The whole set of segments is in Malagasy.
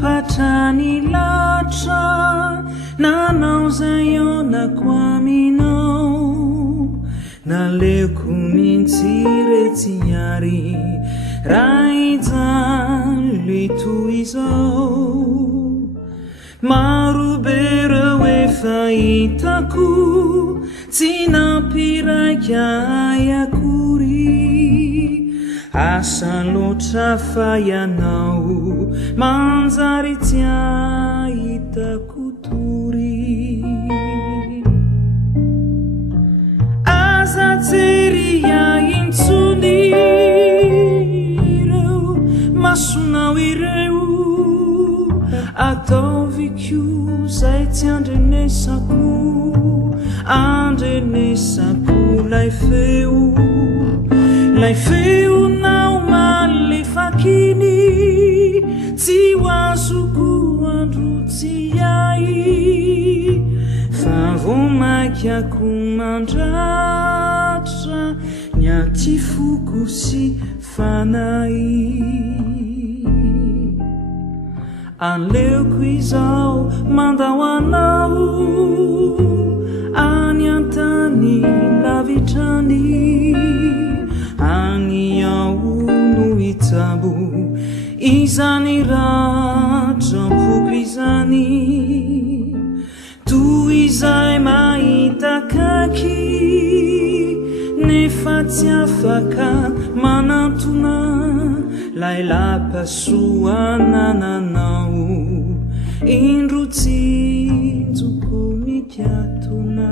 patani latra nanao zay eo nakoaminao naleoko mintsy retsiary raha ijaly toy izao maro be reo efa hitako tsy nampiraika ay akory asa loatra fa ianao manjary tsy ahitako tory aza jery aintsony ireo masonao ireo ataoviko zay tsy andrenesako lay feonao malefakiny tsy hoazoko andro tsy ay fa vomakiako mandratra ny aty foko sy fanay aleoko izao mandao anao any antany lavitrany any ao no itsabo izany ratrampoko izany toy izay mahita kaky nefa tsy afaka manantona lay lapasoanananao indro tsinjoko mikatona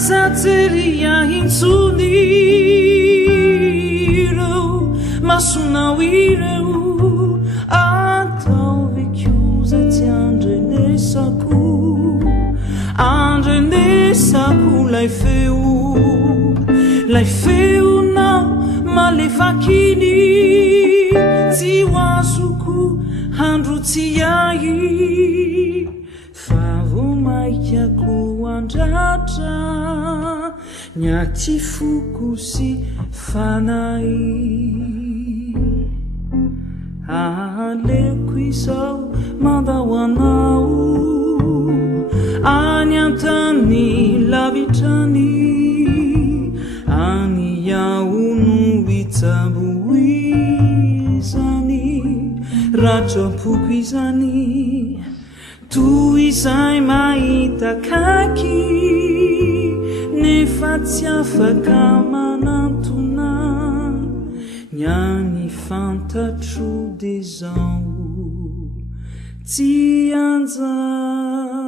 Zateria insuni ireo masonao ireo ataoviko zay tsy andrenesako lay feonao malefakiny tsy hoazoko andro tsy ay fa vomaikako andratra ny aty foko sy fanay aleoko izao mandao anao any antany lavitrany any ao no itsabo izany ratrampoko izany toy izay mahita kaky nefa tsy afaka manantona ny any fantatro de zao tsy anjara